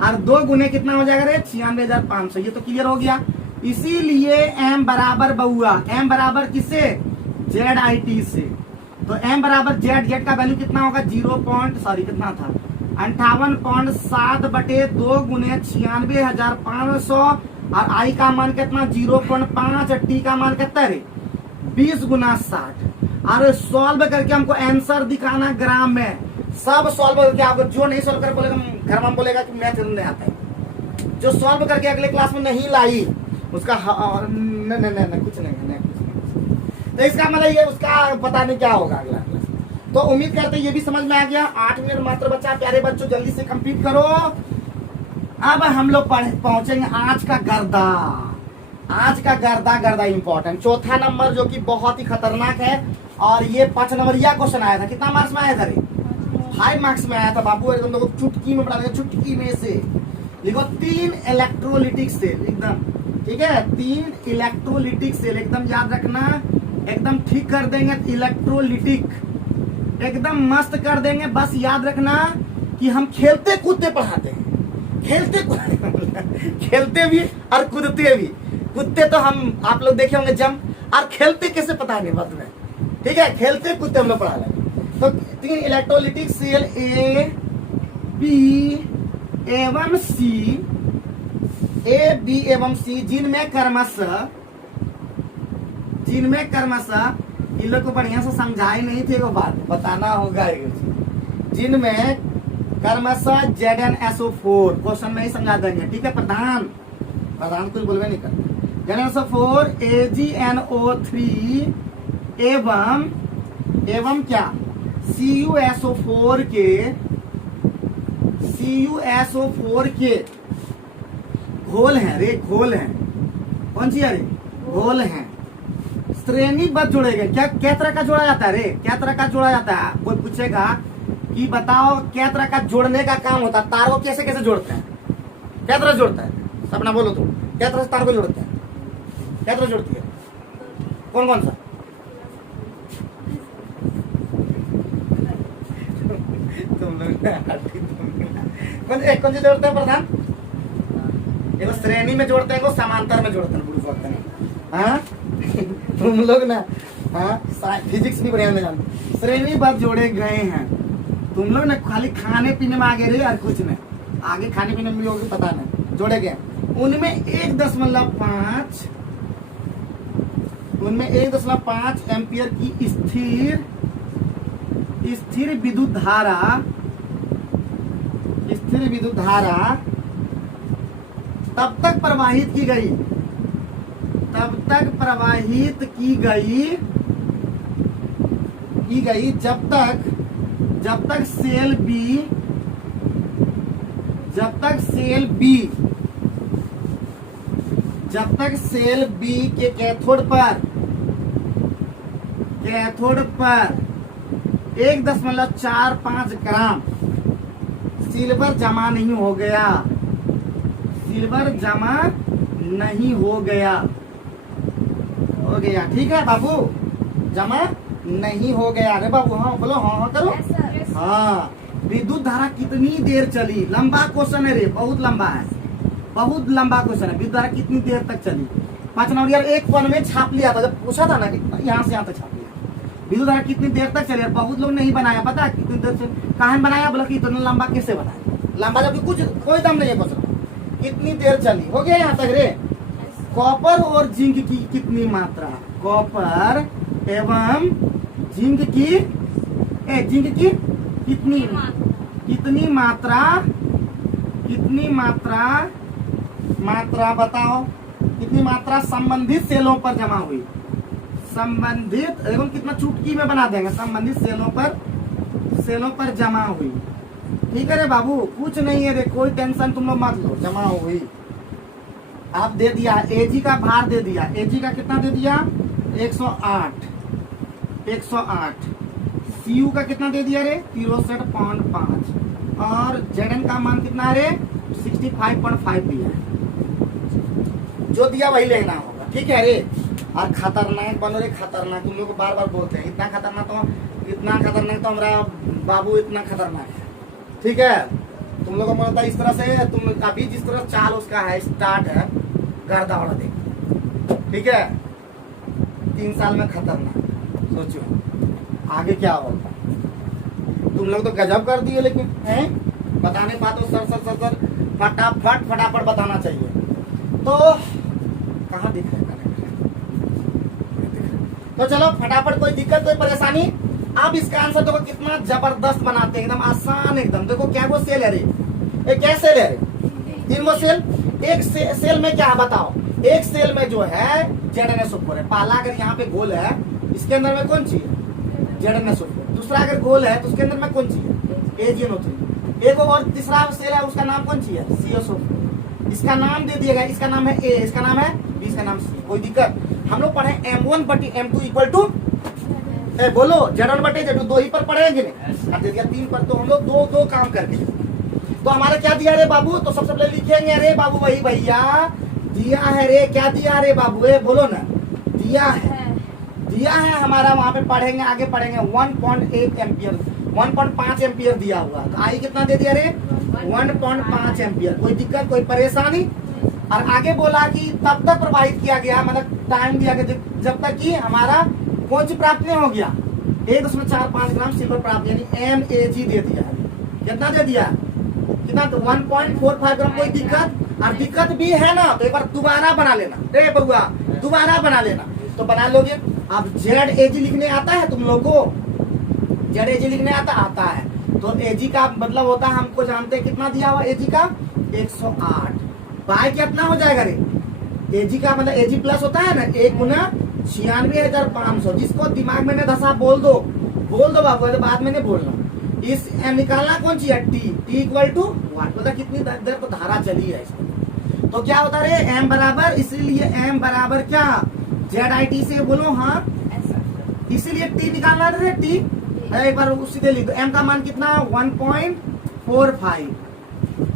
और 2 गुने कितना हो जाएगा रे, 96,500। ये तो क्लियर हो गया। इसीलिए m बराबर बउआ, m बराबर किससे, ZIT से। तो m बराबर जेड का वैल्यू कितना होगा, कितना था 58.7 बटे 2 गुने 96,500। और I का मान कितना 0.5, T का मान कितना है 20 गुना 60। और सॉल्व करके हमको आंसर दिखाना ग्राम में। सब सॉल्व करके, आपको जो नहीं सॉल्व कर बोलेगा घर में बोलेगा कि मैथ नहीं आता है। जो सॉल्व करके अगले क्लास में नहीं लाई उसका नहीं कुछ नहीं। तो इसका मतलब ये उसका पता नहीं क्या होगा अगला क्लास। तो उम्मीद करते ये भी समझ में आ गया। 8 मिनट मात्र बचा, प्यारे बच्चों जल्दी से कंप्लीट करो। अब हम लोग पहुंचेंगे आज का गर्दा इंपॉर्टेंट, चौथा नंबर जो कि बहुत ही खतरनाक है। और ये 5 नंबरिया क्वेश्चन आया था, कितना मार्क्स में आया था रे, 5 मार्क्स में आया था बाबू, एकदम देखो चुटकी में पढ़ा देगा, चुटकी में से लिखो 3 इलेक्ट्रोलिटिक सेल एकदम, ठीक है 3 इलेक्ट्रोलिटिक सेल एकदम याद रखना, एकदम ठीक कर देंगे इलेक्ट्रोलिटिक, एकदम मस्त कर देंगे। बस याद रखना कि हम खेलते कूदते पढ़ाते हैं, खेलते भी और कूदते भी। कूदते तो हम आप लोग देखे होंगे जंप, और खेलते कैसे पता नहीं बात में, ठीक है कूदते कूदते हम लोग पढ़ा रहे हैं। तो 3 इलेक्ट्रोलिटिक सेल ए बी एवं सी, ए बी एवं सी जिनमें क्रमशः इन लोग को बढ़िया से समझाए नहीं थे, वो बात बताना होगा, जिनमें क्रमशः ZnSO4 क्वेश्चन में ही समझा देंगे, ठीक है प्रधान कुछ बोलवे नहीं करते, ZnSO4 AgNO3 एवं क्या CuSO4 के घोल हैं रे, घोल हैं, कौन सी है रे, घोल हैं, श्रेणीबद्ध जोड़े गए। क्या तरह का जोड़ा जाता है रे, क्या तरह का जोड़ा जाता है, कोई पूछेगा कि बताओ क्या तरह का जोड़ने का काम होता है, तार को कैसे कैसे जोड़ते हैं, क्या तरह जोड़ता है, सपना बोलो तुम, क्या तरह से तार को जोड़ते हैं, क्या तरह जोड़ती है, कौन कौन सा तुम लोग कौन से जोड़ते हैं प्रधान, एगो श्रेणी में जोड़ते हैं, एगो समांतर में जोड़ते हैं, हाँ तुम लोग ना हाँ फिजिक्स भी बढ़िया में जानते, श्रेणीबद्ध जोड़े गए हैं। तुम लोग ना खाली खाने पीने में आगे रहे और कुछ नहीं, आगे खाने पीने में लोग पता नहीं, जोड़े गए उनमें 1.5 एम्पियर की स्थिर विद्युत धारा तब तक प्रवाहित की गई जब तक सेल बी के कैथोड पर 1.45 ग्राम सिल्वर जमा नहीं हो गया, ठीक है बाबू, जमा नहीं हो गया, अरे बाबू हाँ बोलो, हाँ करो, हाँ विद्युत धारा कितनी देर चली, लंबा क्वेश्चन है रे, बहुत लंबा क्वेश्चन है, विद्युत धारा कितनी देर तक चली। 5 नंबर यार एक पन में छाप लिया था, जब पूछा था ना कि यहाँ से यहाँ तक छाप लिया, विद्युत धारा कितनी देर तक चली, बहुत लोग नहीं बनाया, पता है कितनी देर से कहाँ बनाया, बोला कि इतना लंबा कैसे बनाया, लंबा जबकि कुछ कोई दम नहीं है क्वेश्चन, कितनी देर चली, हो गया यहाँ तक रे। कॉपर और जिंक की कितनी मात्रा, कॉपर एवं जिंक की कितनी मात्रा बताओ, कितनी मात्रा संबंधित सेलों पर जमा हुई, संबंधित एवं कितना चुटकी में बना देंगे, संबंधित सेलों पर जमा हुई, ठीक है रे बाबू, कुछ नहीं है रे, कोई टेंशन तुम लोग मत लो, जमा हुई। आप दे दिया एजी का भार दे दिया, एजी का कितना दे दिया 108, सीयू का कितना दे दिया रे 63.5, और जेडन का मान कितना रे 65.5 दिया है, जो दिया वही लेना होगा, ठीक है रे। और खतरनाक बनो रे, खतरनाक, तुम लोग को बार बार बोलते हैं इतना खतरनाक तो हमारा बाबू इतना खतरनाक है, ठीक है। तुम लोग को बोलता है इस तरह से, तुम अभी जिस तरह चाल उसका है स्टार्ट है गर्दा वाला देख, ठीक है, 3 साल में खतरनाक, सोचो आगे क्या होगा। तुम लोग तो गजब कर दिए, लेकिन हैं बताने पाते सर फटाफट बताना चाहिए। तो कहाँ दिख रहा है, तो चलो फटाफट, कोई दिक्कत कोई परेशानी। अब इसका आंसर देखो कितना जबरदस्त बनाते हैं, एकदम आसान, एकदम देखो क्या वो सेल है रे, क्या सेल है रे, 3 वो सेल, एक सेल में क्या है बताओ, एक सेल में जो है ZnSO4 है, पहला अगर यहाँ पे गोल है इसके अंदर में कौन सी है ZnSO4, दूसरा अगर गोल है तो उसके अंदर में कौन सी है AgNO3, एक और तीसरा सेल है उसका नाम कौन सी है CuSO4, इसका नाम दे दिया गया, इसका नाम है A, इसका नाम है B, इसका नाम C, कोई दिक्कत। हम लोग पढ़े M1/M2 इक्वल टू बोलो Z1 बटे Z2 दो ही पर पड़ेंगे नहीं, दे दिया 3 पर, तो हम लोग दो दो काम करके। तो हमारा क्या दिया रे बाबू, तो सबसे पहले लिखेंगे रे बाबू वही भैया दिया है रे, क्या दिया रे बाबू, बोलो ना, दिया है हमारा, वहां पे पढ़ेंगे, आगे पढ़ेंगे 1.8 एम्पियर, 1.5 एम्पियर दिया हुआ, तो आई कितना दे दिया रे 1.5 एम्पियर। कोई दिक्कत कोई परेशानी। और आगे बोला कि तब तक प्रवाहित किया गया, मतलब टाइम दिया गया जब तक कि हमारा कौन सी प्राप्त नहीं हो गया, 1.45 ग्राम सिल्वर प्राप्त, यानी MAG दे दिया। कितना दे दिया, कितना, तो 1.45 ग्राम। कोई दिक्कत, और दिक्कत भी है ना तो एक बार दोबारा बना लेना रे बउआ, दोबारा बना लेना, तो बना लोगे। अब ZAG लिखने आता है तुम लोग को, ZAG लिखने आता है, तो AG का मतलब होता है, हमको जानते हैं कितना दिया हुआ AG का 108 बाय कितना हो जाएगा रे, AG का मतलब AG प्लस होता है ना 1 गुना 96,500, जिसको दिमाग में धसा बोल दो बाबू, तो बाद में नहीं बोलना। इस निकालना कौन सी है, T इक्वल टू वाट, मतलब कितनी देर को धारा चली है इसको। तो क्या होता है M बराबर, इसीलिए M बराबर क्या, ZIT से बोलो हाँ, इसीलिए T निकालना है, T एक बार सीधे लिख दो। M का मान कितना 1.45,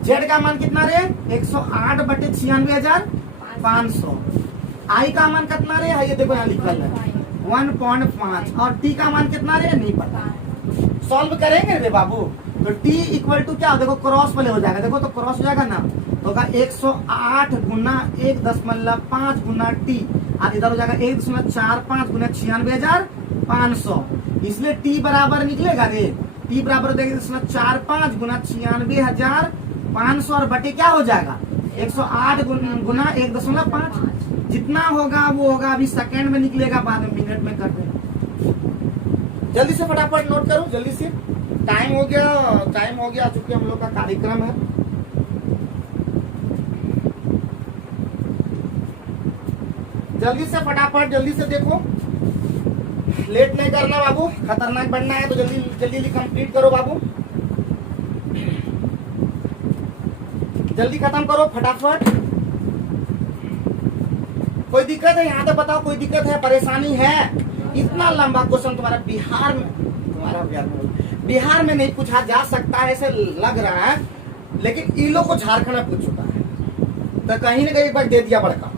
Z का मान कितना रे 108 बटे 96,500, I का मान कितना रे, ये देखो यहाँ लिखा है 1.5, और T का मान कितना रे नहीं पता, सॉल्व करेंगे रे बाबू। तो T इक्वल टू क्या, देखो क्रॉस पहले हो जाएगा, देखो तो क्रॉस हो जाएगा ना, तो होगा 108 गुना 1.5 गुना T, और इधर हो जाएगा 1.45 गुना 96,500, इसलिए T बराबर निकलेगा रे, T बराबर 1.45 गुना 96,500, और बटे क्या हो जाएगा 108 गुना 1.5, जितना होगा वो होगा, अभी सेकंड में निकलेगा, बाद में मिनट में कर देंगे। जल्दी से फटाफट नोट करो, जल्दी से, टाइम हो गया चूंकि हम लोग का कार्यक्रम है। जल्दी से फटाफट, जल्दी से देखो, लेट नहीं करना बाबू, खतरनाक बनना है, तो जल्दी जल्दी कंप्लीट करो बाबू, जल्दी खत्म करो फटाफट। कोई दिक्कत है यहाँ तक बताओ, कोई दिक्कत है, परेशानी है? इतना लंबा क्वेश्चन तुम्हारा बिहार में नहीं पूछा जा सकता है ऐसे लग रहा है, लेकिन इन लोग को झारखंड में पूछ चुका है, तो कहीं ना कहीं एक बार दे दिया बड़का,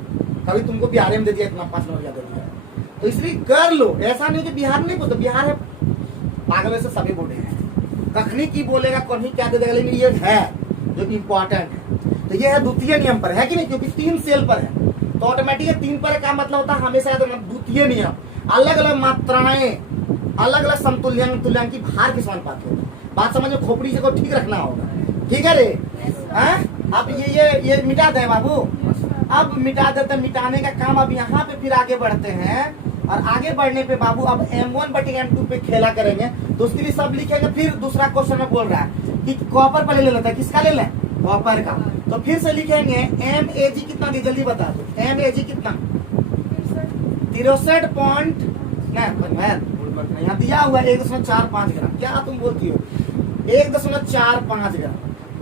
कभी तुमको बिहार में दे दिया, इतना 5 नंबर दे दिया, तो इसलिए कर लो। ऐसा नहीं कि बिहार नहीं पूछते, बिहार है पागल से सभी बोले हैं, कखनी की बोलेगा कहीं क्या दे देगा, लेकिन ये है जो इम्पोर्टेंट है। तो ये है द्वितीय नियम पर, है कि नहीं, क्योंकि 3 सेल पर है, तो ऑटोमेटिक 3 पर का मतलब होता है हमेशा द्वितीय नियम, अलग अलग मात्राएं, अलग अलग समतुल्यांक की भार के समानुपाती होता है। बात समझ में, खोपड़ी से को ठीक रखना होगा, ठीक है रे। अब ये मिटा दे बाबू, अब मिटा देते, मिटाने का काम। अब यहाँ पे फिर आगे बढ़ते हैं, और आगे बढ़ने पे बाबू अब M1 बटे M2 पे खेला करेंगे, तो उसके लिए सब लिखेंगे। फिर दूसरा क्वेश्चन में बोल रहा है कि कॉपर पहले ले लेता है, किसका ले लें, कॉपर का, तो फिर से लिखेंगे MAG कितना दी, जल्दी बता दो, MAG कितना 63 यहाँ दिया हुआ 1.45 ग्राम, क्या तुम बोलती हो 1.45 ग्राम,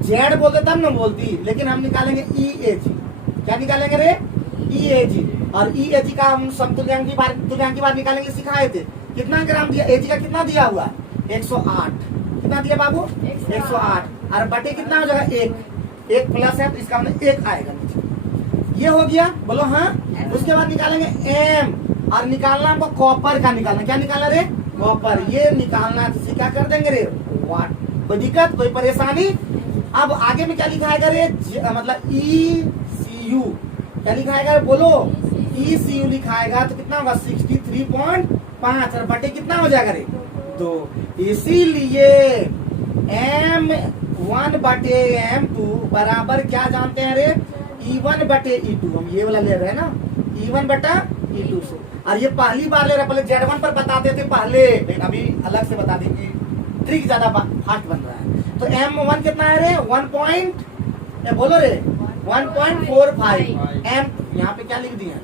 जेड बोलते तब ना बोलती, लेकिन हम निकालेंगे EAG, क्या निकालेंगे रे EAG, और EAG का हम समतुल्यांक की बार निकालेंगे, सिखाए थे। कितना ग्राम दिया, AG का कितना दिया हुआ 108, कितना दिया बाबू 108, और बटे कितना हो जाएगा 1 प्लस है, तो इसका मतलब 1 आएगा नीचे। ये हो गया, बोलो हाँ। उसके बाद निकालेंगे M, और निकालना हमको कॉपर का निकालना, क्या निकालना रे कॉपर, ये निकालना, तो क्या कर देंगे रे वाट। कोई दिक्कत कोई परेशानी? अब आगे में क्या लिखाएगा रे, मतलब ECU, क्या लिखाएगा बोलो ECU लिखाएगा, तो कितना होगा 63.5, और बटे कितना हो जाएगा रे 2। इसीलिए M1 बटे M2 बराबर क्या जानते हैं रे E1 बटे E2, हम ये वाला ले रहे हैं ना, E1 बटा E2 से। और ये पहली बार ले रहे, पहले Z1 पर बताते थे पहले, लेकिन अभी अलग से बता देंगे, ट्रिक ज्यादा फास्ट बन रहा है। तो M1 कितना है रे बोलो रे 1.45, M यहाँ पे क्या लिख दिया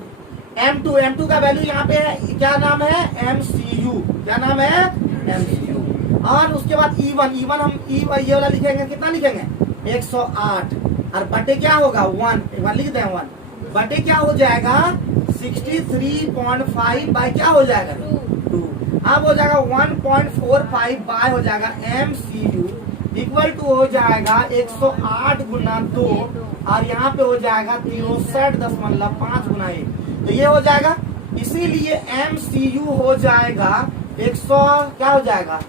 M2 का वैल्यू यहाँ पे है, क्या नाम है MCU, क्या नाम है MCU। और उसके बाद E1 हम ये वाला लिखेंगे, कितना लिखेंगे 108, और बटे क्या होगा 1 लिख दें 1, बटे क्या हो जाएगा 63.5 बाय क्या हो जाएगा 2। अब हो जाएगा 1.45 बाय हो जाएगा MCU इक्वल टू हो जाएगा 108 गुना 2 और यहाँ पे हो जाएगा 63.5 गुना 1। तो ये हो जाएगा, इसीलिए MCU हो जाएगा 100 क्या हो जाएगा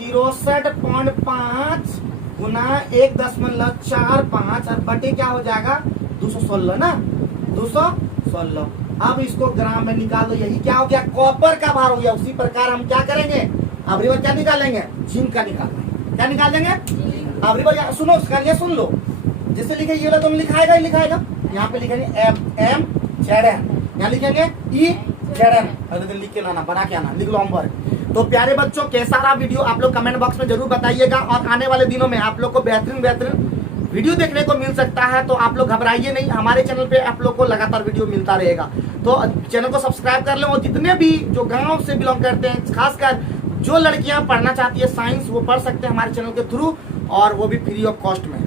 63.5 गुना 1.45 और बटे क्या हो जाएगा 216 ना, 216। अब इसको ग्राम में निकाल दो, यही क्या हो गया कॉपर का भार हो गया। उसी प्रकार हम क्या करेंगे अब रिवर क्या निकालेंगे, जिंक का निकालना है। क्या निकाल देंगे अब रिवर, सुनो उसका ये सुन लो, जिससे लिखे ये वाला तुम लिखाएगा ही लिखाएगा। यहाँ पे लिखेंगे MZN, यहाँ लिखेंगे EZN, अरे लिख के लाना, बना के आना, लिख लो नंबर। तो प्यारे बच्चों कैसा रहा वीडियो आप लोग कमेंट बॉक्स में जरूर बताइएगा, और आने वाले दिनों में आप लोग को बेहतरीन वीडियो देखने को मिल सकता है। तो आप लोग घबराइए नहीं, हमारे चैनल पे आप लोग को लगातार वीडियो मिलता रहेगा। तो चैनल को सब्सक्राइब कर लें, और जितने भी जो गांव से बिलोंग करते हैं, खासकर जो लड़कियां पढ़ना चाहती है साइंस, वो पढ़ सकते हैं हमारे चैनल के थ्रू, और वो भी फ्री ऑफ कॉस्ट में।